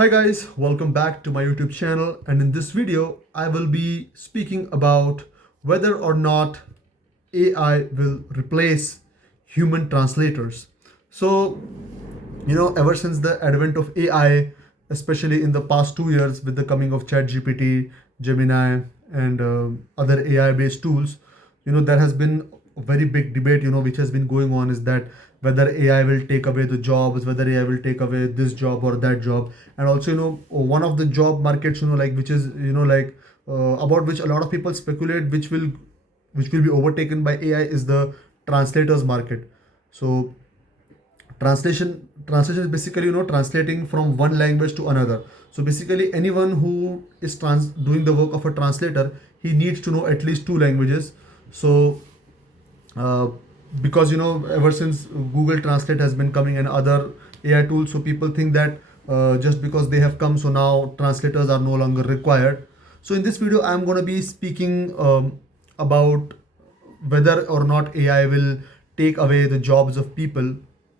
Hi guys, welcome back to my YouTube channel, and in this video I will be speaking about whether or not AI will replace human translators. So, ever since the advent of AI, especially in the past 2 years with the coming of ChatGPT, Gemini, and other AI based tools, there has been a very big debate, which has been going on, is that whether AI will take away the jobs, whether AI will take away this job or that job. And also, one of the job markets, like which is, about which a lot of people speculate, which will be overtaken by AI, is the translators market. So translation is basically translating from one language to another. So basically anyone who is doing the work of a translator, he needs to know at least two languages. So uh, because ever since Google Translate has been coming and other AI tools, so people think that just because they have come, so now translators are no longer required. So in this video I'm going to be speaking about whether or not AI will take away the jobs of people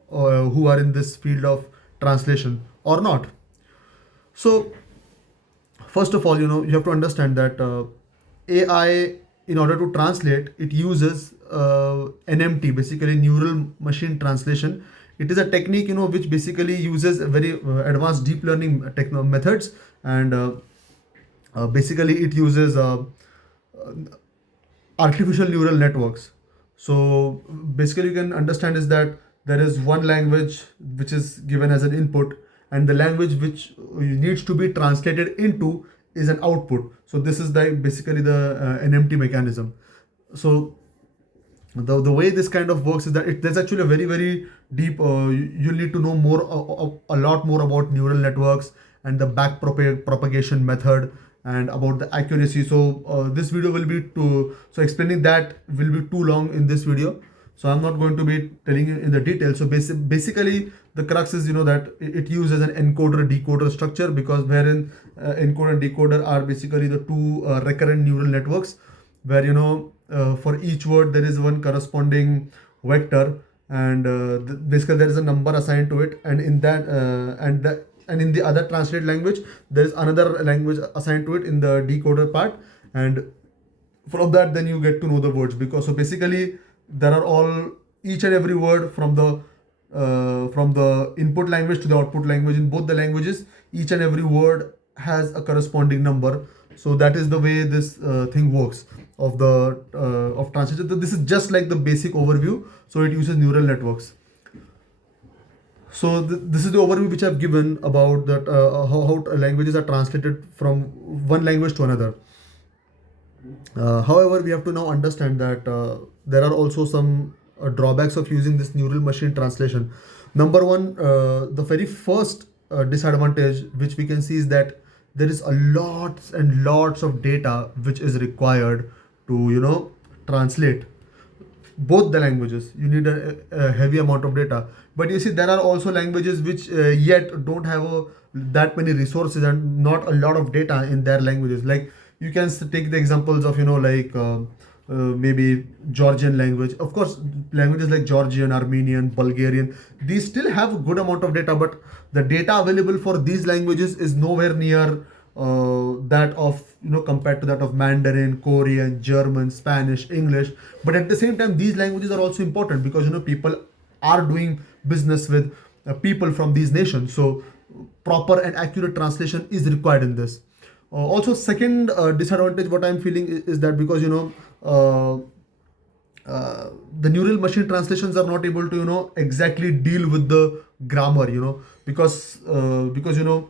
who are in this field of translation or not. So first of all, you have to understand that AI, in order to translate, it uses NMT, basically neural machine translation. It is a technique, which basically uses very advanced deep learning methods, and basically it uses artificial neural networks. So basically, you can understand is that there is one language which is given as an input, and the language which needs to be translated into is an output. So this is basically the NMT mechanism. So the way this kind of works is that there's actually a very very deep. You need to know more, a lot more about neural networks and the propagation method and about the accuracy. So this video will be too, so explaining that will be too long in this video. So I'm not going to be telling you in the details. So basically the crux is that it uses an encoder decoder structure, because wherein encoder and decoder are basically the two recurrent neural networks, where for each word there is one corresponding vector, and basically there is a number assigned to it, and in that and in the other translate language there is another language assigned to it in the decoder part, and from that then you get to know the words. Because so basically there are all, each and every word from the input language to the output language, in both the languages each and every word has a corresponding number. So that is the way this thing works of the of translation. So this is just like the basic overview. So it uses neural networks. So this is the overview which I've given about that, how languages are translated from one language to another. However, we have to now understand that there are also some drawbacks of using this neural machine translation. Number one, the very first disadvantage which we can see is that there is a lots and lots of data which is required to translate both the languages. You need a heavy amount of data, but you see there are also languages which yet don't have that many resources and not a lot of data in their languages. Like you can take the examples of like maybe Georgian language. Of course, languages like Georgian, Armenian, Bulgarian, these still have a good amount of data, but the data available for these languages is nowhere near that of compared to that of Mandarin, Korean, German, Spanish, English. But at the same time, these languages are also important, because people are doing business with people from these nations. So proper and accurate translation is required in this. Also, second disadvantage what I'm feeling is that, because the neural machine translations are not able to exactly deal with the grammar, because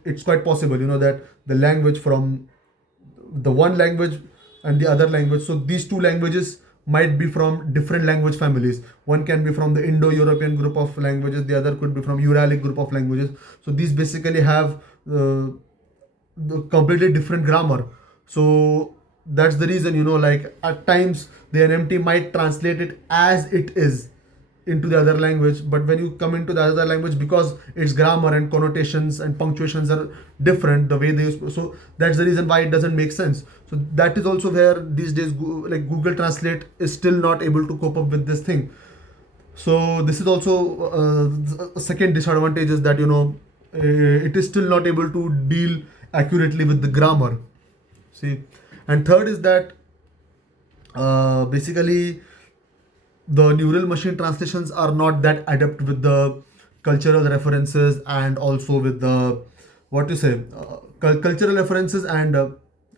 it's quite possible that the language from the one language and the other language, so these two languages might be from different language families. One can be from the Indo-European group of languages, the other could be from Uralic group of languages. So these basically have the completely different grammar. So that's the reason, like at times the NMT might translate it as it is into the other language, but when you come into the other language, because its grammar and connotations and punctuations are different, the way they use, so that's the reason why it doesn't make sense. So that is also where these days like Google Translate is still not able to cope up with this thing. So this is also a second disadvantage, is that it is still not able to deal accurately with the grammar. See, and third is that basically the neural machine translations are not that adept with the cultural references and also with the what to say cultural references and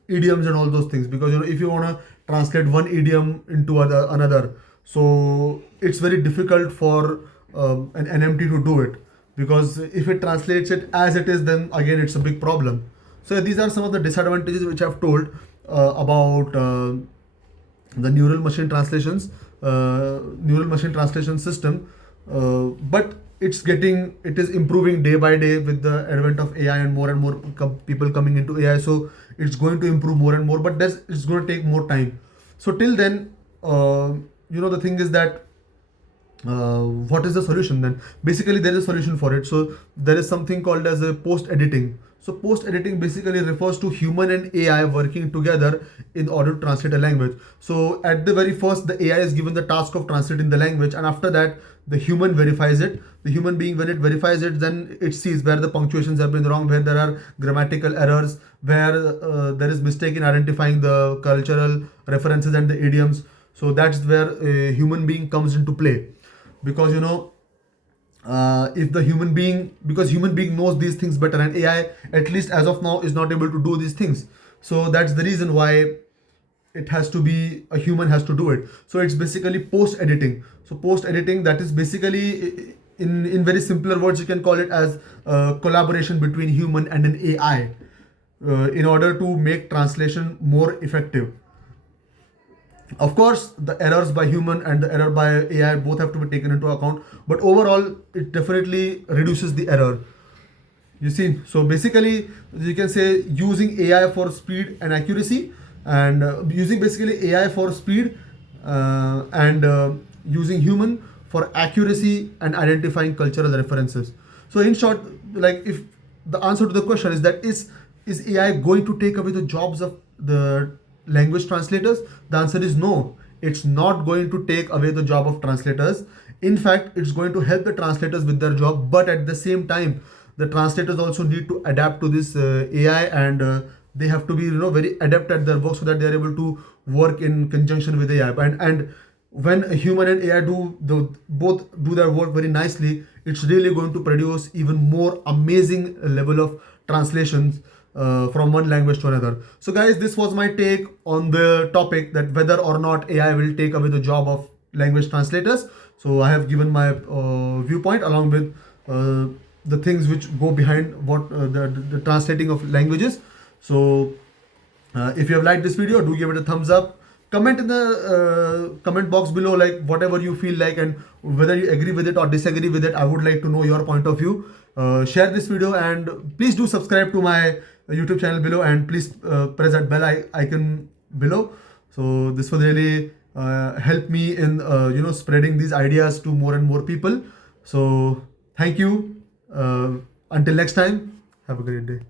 idioms and all those things, because if you want to translate one idiom into another, so it's very difficult for an NMT to do it, because if it translates it as it is, then again it's a big problem. So these are some of the disadvantages which I've told about the neural machine translation system. But it is improving day by day with the advent of AI and more people coming into AI. So it's going to improve more and more, but it's going to take more time. So till then, the thing is that what is the solution then? Basically there is a solution for it. So there is something called as a post editing. So post editing basically refers to human and AI working together in order to translate a language. So at the very first, the AI is given the task of translating the language, and after that the human verifies it. The human being, when it verifies it, then it sees where the punctuations have been wrong, where there are grammatical errors, where there is mistake in identifying the cultural references and the idioms. So that's where a human being comes into play, because if the human being because human being knows these things better, and AI, at least as of now, is not able to do these things. So that's the reason why it has to be a human has to do it. So it's basically post editing. So post editing, that is basically, in very simpler words, you can call it as collaboration between human and an AI in order to make translation more effective. Of course, the errors by human and the error by AI both have to be taken into account, but overall, it definitely reduces the error. You see, so basically, you can say using AI for speed and accuracy, and using basically AI for speed and using human for accuracy and identifying cultural references. So, in short, like, if the answer to the question is that is AI going to take away the jobs of the language translators? The answer is no. It's not going to take away the job of translators. In fact, it's going to help the translators with their job, but at the same time, the translators also need to adapt to this AI, and they have to be very adept at their work so that they are able to work in conjunction with AI. And when a human and AI both do their work very nicely, it's really going to produce even more amazing level of translations from one language to another. So guys, this was my take on the topic, that whether or not AI will take away the job of language translators. So I have given my viewpoint along with the things which go behind what the translating of languages. So if you have liked this video, do give it a thumbs up. Comment in the comment box below, like whatever you feel like, and whether you agree with it or disagree with it. I would like to know your point of view. Share this video, and please do subscribe to my YouTube channel below, and please press that bell icon below. So this will really help me in spreading these ideas to more and more people. So thank you. Until next time, have a great day.